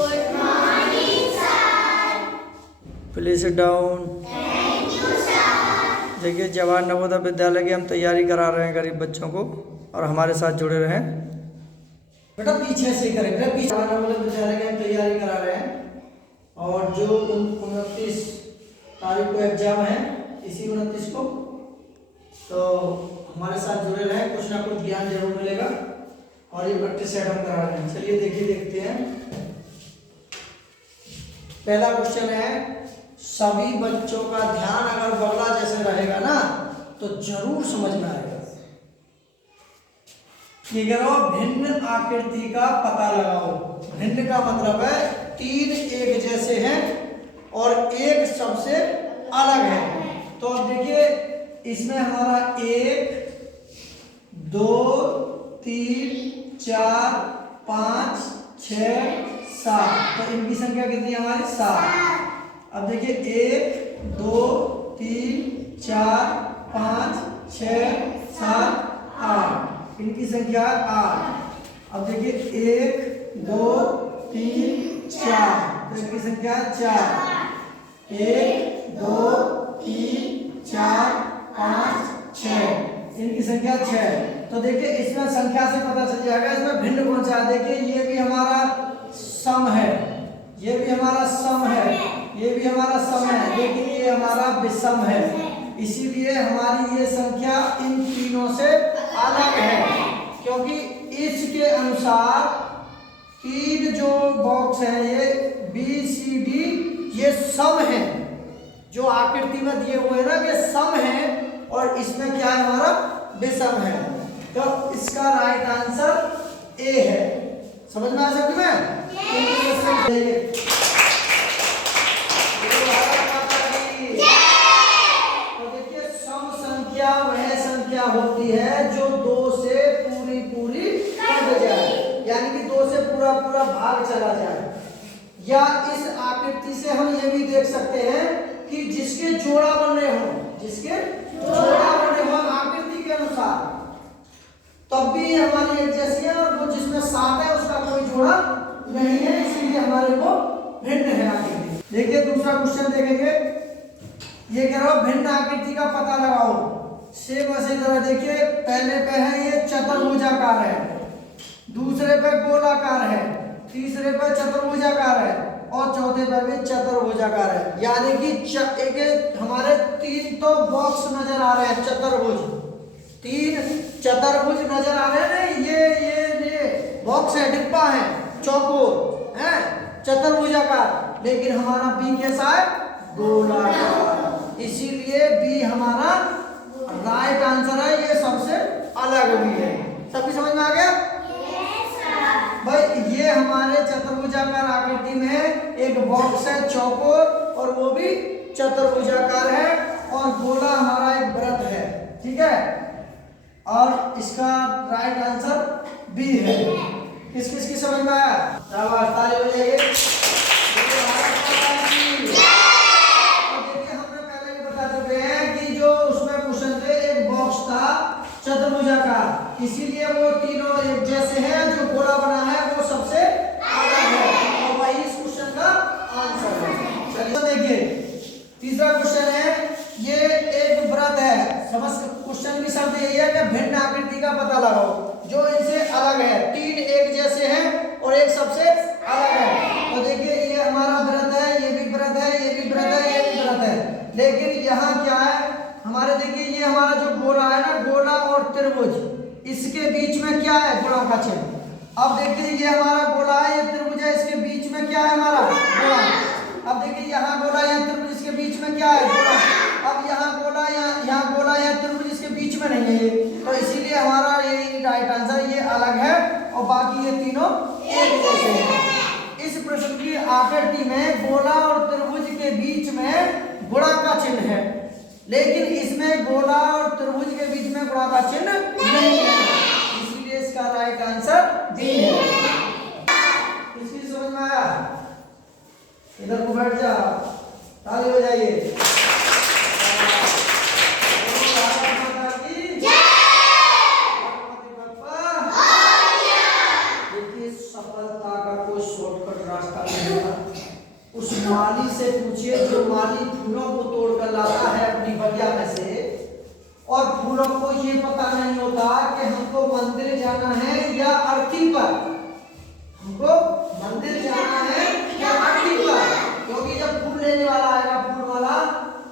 Good morning, sir. Please sit down. Thank you, sir. देखिए, जवाहर नवोदय विद्यालय की हम तैयारी करा रहे हैं गरीब बच्चों को, और हमारे साथ जुड़े रहें। बेटा पीछे से करेंगे, पीछे जवाहर नवोदय विद्यालय की हम तैयारी करा रहे हैं, और जो 29 तारीख को एग्जाम है, इसी 29 को, तो हमारे साथ जुड़े रहें, कुछ ना कुछ ज्ञान जरूर मिलेगा। और ये प्रैक्टिस सेट हम करा रहे हैं। चलिए देखते हैं। पहला क्वेश्चन है, सभी बच्चों का ध्यान अगर बगला जैसे रहेगा ना तो जरूर समझ में आएगा। ये करो, भिन्न आकृति का पता लगाओ। भिन्न का मतलब है तीन एक जैसे हैं और एक सबसे अलग है। तो अब देखिए, इसमें हमारा 1 2 3 4 5 6 7, तो इनकी संख्या कितनी है हमारी? 7। अब देखिए 1 2 3 4 5 6 7 8, इनकी संख्या 8। अब देखिए 1 2 3 4, तो इनकी संख्या 4। 1 2 3 4 5 6, इनकी संख्या 6। तो देखिए इसमें संख्या से पता चल जाएगा इसमें भिन्न कौन सा है। देखिए ये भी हमारा सम है, ये भी हमारा सम है, ये भी हमारा सम है, लेकिन ये हमारा विषम है। इसीलिए हमारी ये संख्या इन तीनों से अलग है, क्योंकि इसके अनुसार तीन जो बॉक्स है ये बी सी डी ये सम है, जो आकृति में दिए हुए ना ये सम है, और इसमें क्या है हमारा विषम है। तो इसका राइट आंसर ए है। समझ में आ सकती मैं? तो देखिए, सम संख्या वह संख्या होती है जो 2 से पूरी कट जाए, यानी कि 2 से पूरा भाग चला जाए। या इस आकृति से हम ये भी देख सकते हैं कि जिसके जोड़ा बन रहे हो, जिसके जोड़ा बन रहे हो आकृति के अनुसार, तब भी हमारी एक जैसी है, और वो जिसमें 7 है उसका कोई जोड़ा नहीं है, इसीलिए हमारे को भिन्न है आकृति। देखिए दूसरा क्वेश्चन देखेंगे। ये कह रहा हूं भिन्न आकृति का पता लगाओ। सेम इसी तरह देखिए, पहले पे है ये चतुर्भुजाकार है, दूसरे पे गोलाकार है, तीसरे पे चतुर्भुजाकार है, और चौथे पे भी चतुर्भुजाकार है। यानी कि एक हमारे 3 तो बॉक्स नजर आ रहे हैं, चतुर्भुज 3 चतुर्भुज नजर आ रहे हैं। ये बॉक्स है, डिब्बा है, चौकोर है, चतुर्भुजाकार, लेकिन हमारा बी कैसा है? गोलाकार। इसीलिए बी हमारा राइट आंसर है, ये सबसे अलग भी है। सबकी समझ में आ गया? भाई ये हमारे चतुर्भुजाकार आकृति में एक बॉक्स है चौकोर, और वो भी चतुर्भुजाकार है, और गोला हमारा एक वृत्त है। ठीक है, और इसका राइट आंसर बी है। किस किस की समझ में आया? ताली हो जाइए। देखिए हमने पहले भी बता चुके हैं कि जो उसमें क्वेश्चन थे, एक बॉक्स था चतुर्भुजाकार, इसीलिए वो तीनों एक जैसे हैं, जो गोला बना है वो सबसे अलग है, और वही इस क्वेश्चन का आंसर है। चलिए देखिए तीसरा क्वेश्चन है, ये एक वृत्त है। समझ क्वेश्चन की शर्त यही है कि भिन्न आकृति का पता लगाओ, जो इनसे अलग है। 3 एक जैसे हैं और एक सबसे अलग है। तो देखिए ये हमारा वृत्त है, ये भी वृत्त है, ये भी वृत्त है, ये भी वृत्त है, लेकिन यहाँ क्या है हमारे? देखिए ये हमारा जो गोला है ना, गोला और त्रिभुज, इसके बीच में क्या है? गुणा का चिन्ह। अब देखिए ये हमारा गोला है, ये त्रिभुज है, इसके बीच में क्या है हमारा? गुणा। अब देखिए यहाँ गोला, यहाँ त्रिभुज, इसके बीच में क्या है? गुणा। अब यहाँ गोला, यहाँ गोला, यहाँ त्रिभुज, इसके बीच में नहीं है ये, तो इसीलिए हमारा ये राइट आंसर ये अलग है, और बाकी ये तीनों एक जैसे हैं। इस प्रश्न की आकृति में गोला और त्रिभुज के बीच में गुणा का चिन्ह है, लेकिन इसमें गोला और त्रिभुज के बीच में गुणा का चिन्ह नहीं है, इसीलिए इसका राइट आंसर डी है। किसकी समझ में आया? इधर को बैठ जा, ताली हो जाइए। देखिए सफलता का कोई शॉर्टकट रास्ता उस माली से पूछिए जो माली फूलों को तोड़कर लाता है अपनी बगिया में से, और फूलों को ये पता नहीं होता कि हमको मंदिर जाना है या अर्थी पर, हमको मंदिर जाना है या अर्थी पर। क्योंकि जब फूल लेने वाला आएगा,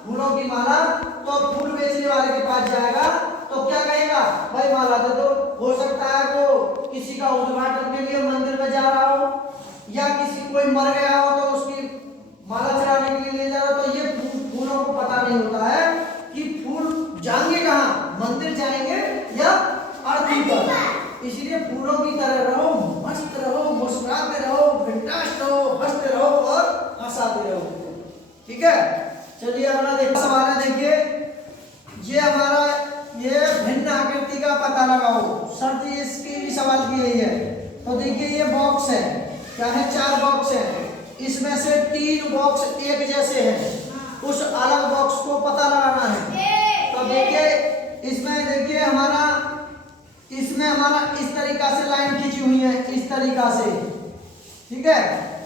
फूलों की माला, तो फूल बेचने वाले के पास जाएगा तो क्या कहेगा, भाई माला दे दो। हो सकता है वो किसी का उद्घाटन के लिए मंदिर में जा रहा हो, या किसी कोई मर गया हो तो उसकी माला चढ़ाने के लिए ले जा रहा हो। तो ये फूलों को पता नहीं होता है कि फूल जाएंगे कहाँ, मंदिर जाएंगे या अर्थी पर। इसलिए फूलों की तरह रहो, मस्त रहो, मुस्कुराते रहो, बिंदास रहो, हंसते रहो और हंसाते रहो। ठीक है, चलिए अगला देखिए सवाल है। देखिए ये हमारा ये भिन्न आकृति का पता लगाओ, शर्त इसकी भी सवाल की गई है। तो देखिए ये बॉक्स है, क्या है, 4 बॉक्स है, इसमें से 3 बॉक्स एक जैसे हैं, उस अलग बॉक्स को पता लगाना है। तो देखिए इसमें हमारा इस तरीका से लाइन खींची हुई है, इस तरीका से, ठीक है।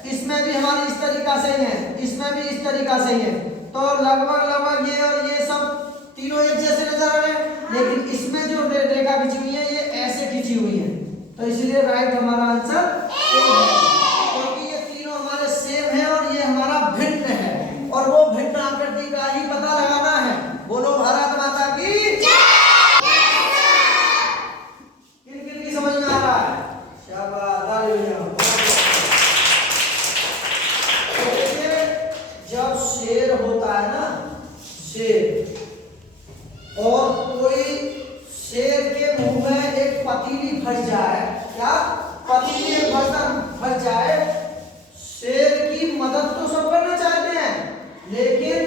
इसमें भी हमारी इस तरीका से ही है, इसमें भी इस तरीका से ही है। तो लगभग ये और ये सब तीनों एक जैसे नजर आ रहे हैं, लेकिन इसमें जो रेखा खींची हुई है ये ऐसे खींची हुई है। तो इसलिए राइट हमारा आंसर ए है, क्योंकि ये तीनों हमारे सेम है और ये हमारा भिन्न है, और वो भिन्न आकृति का ही पता लगाना है। बोलो भारत माता की जय। किन की समझ में आ रहा है? शाबाश, तालियां। जब शेर होता है ना, शेर, और कोई शेर के मुंह में एक पतीली फंस जाए, क्या पतीली फंस जाए, शेर की मदद तो सब करना चाहते हैं, लेकिन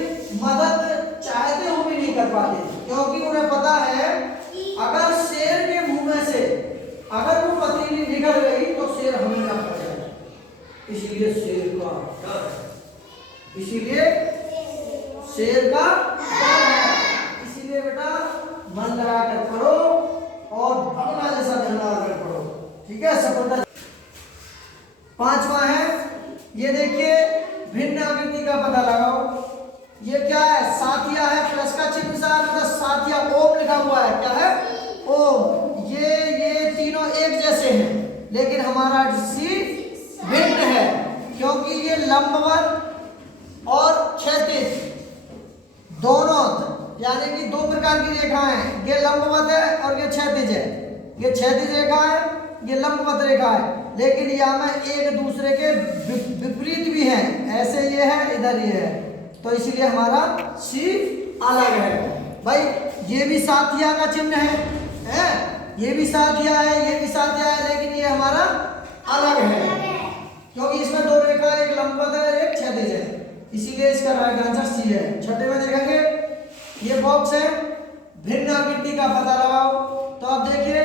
मदद चाहते हुए भी नहीं कर पाते, क्योंकि उन्हें पता है अगर शेर के मुंह में से अगर वो पतीली निकल गई तो शेर हमें ना पड़ जाए। इसलिए शेर का डर है, इसीलिए शेर का डर है। इसीलिए बेटा मन लगा कर पढ़ो और अपना जैसा ध्यान लगा कर पढ़ो, ठीक है। सफलता 5वां है, ये देखिए भिन्न आकृति का पता लगाओ। ये क्या है, साथिया है, प्लस का चिन्ह सा, मतलब साथिया, ओम लिखा हुआ है, क्या है, ओम। ये तीनों एक जैसे हैं, लेकिन हमारा सी भिन्न है, क्योंकि ये लंबवत और क्षैतिज दोनों, यानी कि 2 प्रकार की रेखाएं हैं। ये लंबवत है और ये क्षैतिज है। ये क्षैतिज रेखा है, ये लंबवत रेखा है, लेकिन यहाँ में एक दूसरे के विपरीत भी हैं। ऐसे ये है, इधर ये है, तो इसीलिए हमारा सी अलग है। भाई ये भी साथिया का चिन्ह है, ये भी साथिया है, ये भी साथिया है, लेकिन ये हमारा अलग है, क्योंकि इसमें 2 रेखा, एक लंबवत है, एक क्षैतिज है, इसीलिए इसका राइट आंसर सी है। छठे में देखेंगे, ये बॉक्स है, भिन्न आकृति का पता लगाओ। तो अब देखिए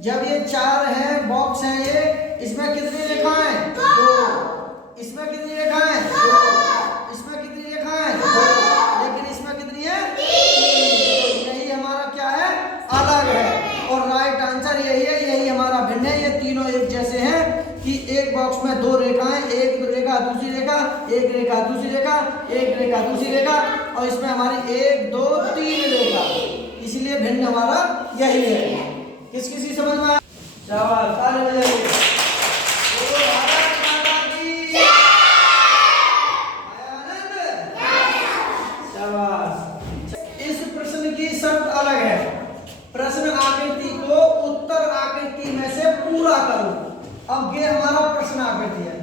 जब ये 4 है बॉक्स है, ये इसमें कितनी रेखाएं, 2, इसमें कितनी रेखाएं, 2, इसमें कितनी रेखाएं, 2, लेकिन इसमें कितनी है, 3। यही हमारा क्या है, अलग है, और राइट आंसर यही है, यही हमारा भिन्न है। ये तीनों एक जैसे हैं कि एक बॉक्स में 2 रेखाएं, एक रेखा दूसरी रेखा, एक रेखा दूसरी रेखा, एक रेखा दूसरी रेखा, और इसमें हमारी 1 2 3 रेखा, इसीलिए भिन्न हमारा यही है। किस किसी समझ में आया? शाबाश, ताली बजाइए। बोलो भारत माता की जय। आया आनंद? शाबाश। इस प्रश्न की शर्त अलग है, प्रश्न आकृति को उत्तर आकृति में से पूरा करो। अब ये हमारा प्रश्न आकृति है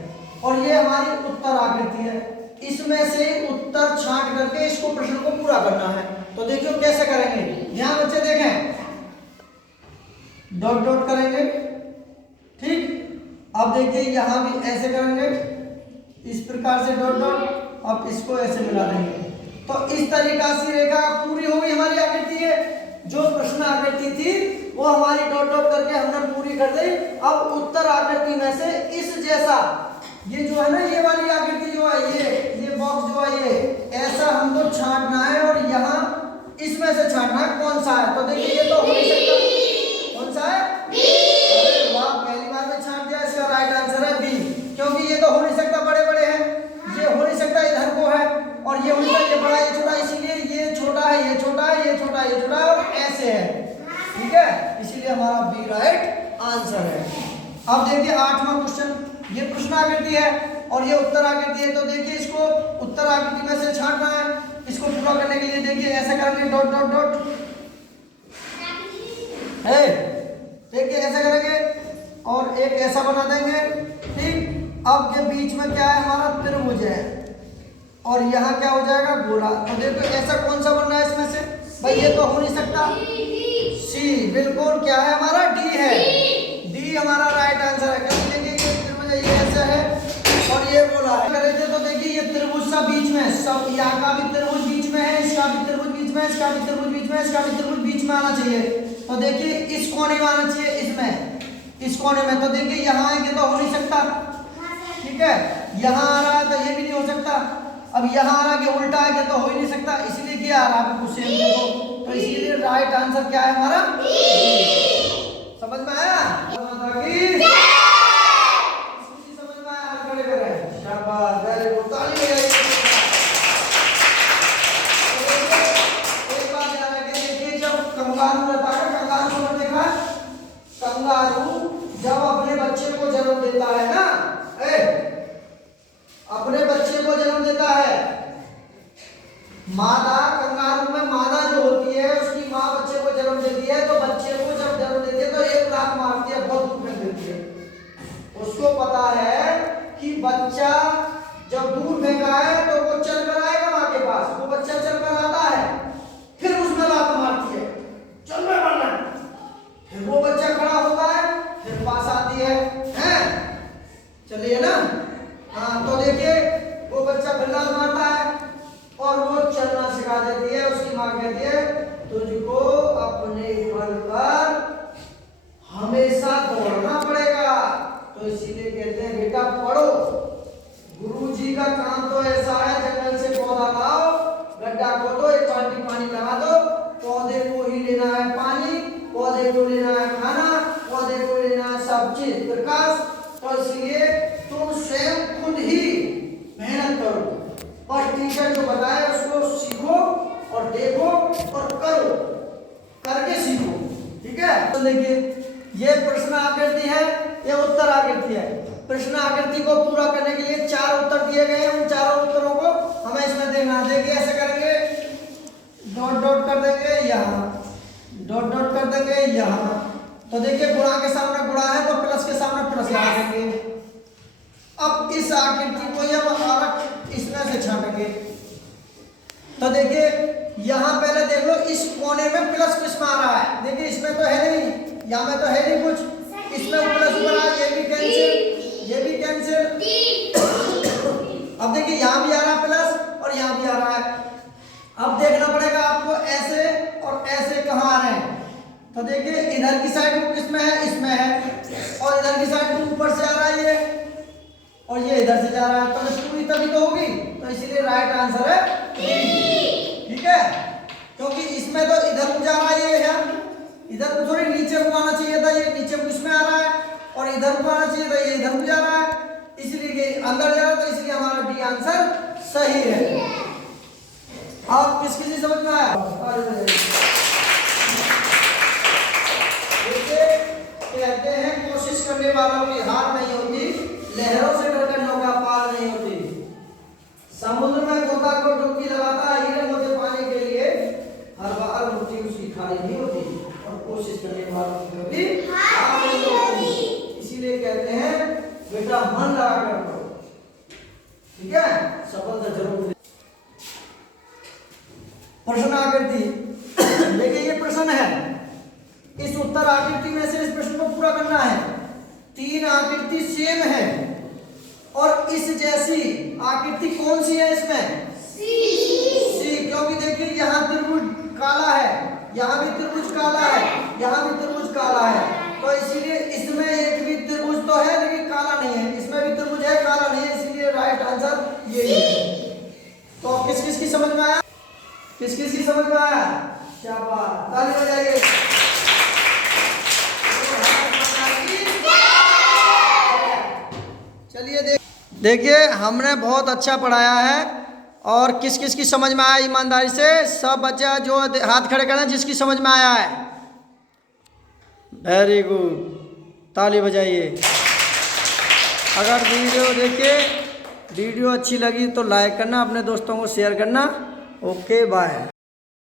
और ये हमारी उत्तर आकृति है, इसमें से उत्तर छांट करके इसको प्रश्न को पूरा करना है। तो देखियो कैसे करेंगे। यहाँ बच्चे देखें, डॉट डॉट करेंगे, ठीक। अब देखिए यहाँ भी ऐसे करेंगे, इस प्रकार से डॉट डॉट, अब इसको ऐसे मिला देंगे। तो इस तरीका से रेखा पूरी हो गई हमारी आकृति है। जो प्रश्न आकृति थी वो हमारी डॉट डॉट करके हमने पूरी कर दी। अब उत्तर आकृति में से इस जैसा, ये जो है ना, ये वाली आकृति जो है, ये बॉक्स जो है, ये ऐसा हमको छांटना है, और यहाँ इसमें से छांटना है कौन सा है। तो देखिए ये तो हो नहीं सकता, कौन सा है, अरे वाह, पहली बार में छांट दिया, इसका राइट आंसर है बी, क्योंकि ये तो हो नहीं सकता बड़े ये उल्टा, ये बड़ा, ये छोटा, इसीलिए ये छोटा है, ये छोटा है, ये छोटा है, ये छोटा है और ऐसे है। ठीक है, इसीलिए हमारा बी राइट आंसर है। अब देखिए 8वां क्वेश्चन, ये प्रश्न आकृति है और ये उत्तर आकृति है। तो देखिए इसको उत्तर आकृति में से छांटना है। इसको पूरा करने के लिए देखिए ऐसा करेंगे, डॉट डॉट डॉट है, देखिए ऐसा करेंगे और एक ऐसा बना देंगे। ठीक, अब ये बीच में क्या है, हमारा त्रिभुज है और यहाँ क्या हो जाएगा, गोला। तो देखो ऐसा कौन सा बन रहा है इसमें से, भाई ये तो हो नहीं सकता। सी, बिल्कुल क्या है हमारा, डी है। डी हमारा राइट आंसर है। क्योंकि देखिए ये त्रिभुज है, ये ऐसा है और ये गोला है। करे थे तो देखिए ये त्रिभुज सा बीच में, सब यहाँ का भी त्रिभुज बीच में है, इसका भी त्रिभुज बीच में, इसका भी त्रिभुज बीच में, इसका भी त्रिभुज बीच में आना चाहिए। तो देखिए इस कोने में आना चाहिए, इसमें, इस कोने में। तो देखिए यहाँ आएंगे तो हो नहीं सकता। ठीक है, यहाँ आ रहा है तो ये भी नहीं हो सकता। अब यहाँ आ रहा है कि उल्टा है तो हो ही नहीं सकता, इसलिए क्या आ रहा है आपको सेम देखो। तो इसीलिए राइट आंसर क्या है हमारा, समझ में आया? समझ में आया? खड़े करें, शाबाश, वेरी गुड, ताली बजाइए। एक बात याद रखें, देखिए जब कंगारू रहता है, कंगारू को देखा, कंगारू जब अपने बच्चे को जन्म देता है ना, अपने बच्चे को जन्म देता है, मादा, कंगारू में मादा जो होती है उसकी माँ बच्चे को जन्म देती है। तो बच्चे को जब जन्म देती है तो एक लात मारती है, बहुत दुख कर देती है। उसको पता है कि बच्चा जब दूर फेंका है तो वो चल कर आएगा माँ के पास, वो बच्चा चल कर आता है, फिर उसमें लात मारती है, चल मैं मरना, फिर वो बच्चा खड़ा होता है, फिर पास आती है, चलिए ना। हाँ, तो देखिए वो बच्चा बिल्ला मारता है और वो चलना सिखा देती है। उसकी माँ कहती है तुझको अपने बल पर हमेशा दौड़ना पड़ेगा। तो इसीलिए कहते हैं बेटा पढ़ो, गुरुजी का काम तो ऐसा है, जंगल से पौधा लाओ, गड्ढा खोदो, एक बाल्टी पानी लगा दो, पौधे को ही लेना है पानी, पौधे को लेना है खाना, पौधे को लेना है सब चीज, प्रकाश। तो इसलिए तुम स्वयं खुद ही मेहनत करो और टीचर जो बताए उसको सीखो और देखो और करो, करके सीखो। ठीक है, तो देखिए ये प्रश्न आकृति है, ये उत्तर आकृति है। प्रश्न आकृति को पूरा करने के लिए 4 उत्तर दिए गए हैं। उन चारों उत्तरों को हमें इसमें देखना। देखिए ऐसे करेंगे, डॉट डॉट कर देंगे यहाँ, डॉट डॉट कर देंगे यहाँ। तो देखिए गुणा के सामने गुणा है तो प्लस के सामने प्लस लगा देंगे। अब इस आकृति को हम आरक इसमें से छाटेंगे। तो देखिए यहाँ पहले देख लो, इस कोने में प्लस किस में आ रहा है, देखिए इसमें तो है नहीं, यहाँ में तो है नहीं कुछ, इसमें प्लस ऊपर आ, ये भी कैंसिल, ये भी कैंसिल। अब देखिए यहाँ भी आ रहा है प्लस और यहाँ भी आ रहा है। अब देखना पड़ेगा आपको ऐसे और ऐसे कहाँ आ रहे हैं। तो देखिए इधर की साइड को किसमें है, इसमें है, और इधर की साइड को ऊपर से आ रहा है ये, और ये इधर से जा रहा है। तो पूरी तभी तो होगी, तो इसीलिए राइट आंसर है डी। ठीक है, क्योंकि इसमें तो इधर को जा रहा है, ये है इधर को थोड़ी नीचे को आना चाहिए था, ये नीचे को इसमें आ रहा है, और इधर को आना चाहिए था, ये इधर को जा रहा है, इसलिए अंदर जा रहा है। तो इसलिए हमारा डी आंसर सही है। आप किस किसी समझ में आया? कहते हैं कोशिश करने वालों की हार नहीं होती, लहरों से डरकर नौका पार नहीं होती। समुद्र में गोता को डुबकी लगाता है हीरे मोती पाने के लिए, हर बार मुट्ठी उसकी खाली नहीं होती, और कोशिश करने वालों की कभी हार नहीं होती। इसीलिए कहते हैं बेटा मन लगा कर करो, ठीक है, सफलता जरूर। प्रश्न आकृति, देखिए ये प्रश्न है, इस उत्तर आकृति में से इस प्रश्न को पूरा करना है। 3 आकृति सेम है और इस जैसी आकृति कौन सी है इसमें? सी। क्योंकि देखिए यहाँ त्रिभुज काला है, यहाँ भी त्रिभुज काला है, यहाँ भी त्रिभुज काला है, तो इसीलिए इसमें एक भी त्रिभुज तो है लेकिन काला नहीं है, इसमें भी त्रिभुज है काला नहीं है, इसलिए राइट आंसर ये है। तो किस किस की समझ में आया? किस किस की समझ में आया? शाबाश, ताली बजाइए। चलिए देखिए हमने बहुत अच्छा पढ़ाया है और किस किस की समझ में आया ईमानदारी से? सब बच्चा जो हाथ खड़े करें जिसकी समझ में आया है। वेरी गुड, ताली बजाइए। अगर वीडियो अच्छी लगी तो लाइक करना, अपने दोस्तों को शेयर करना। Okay bye.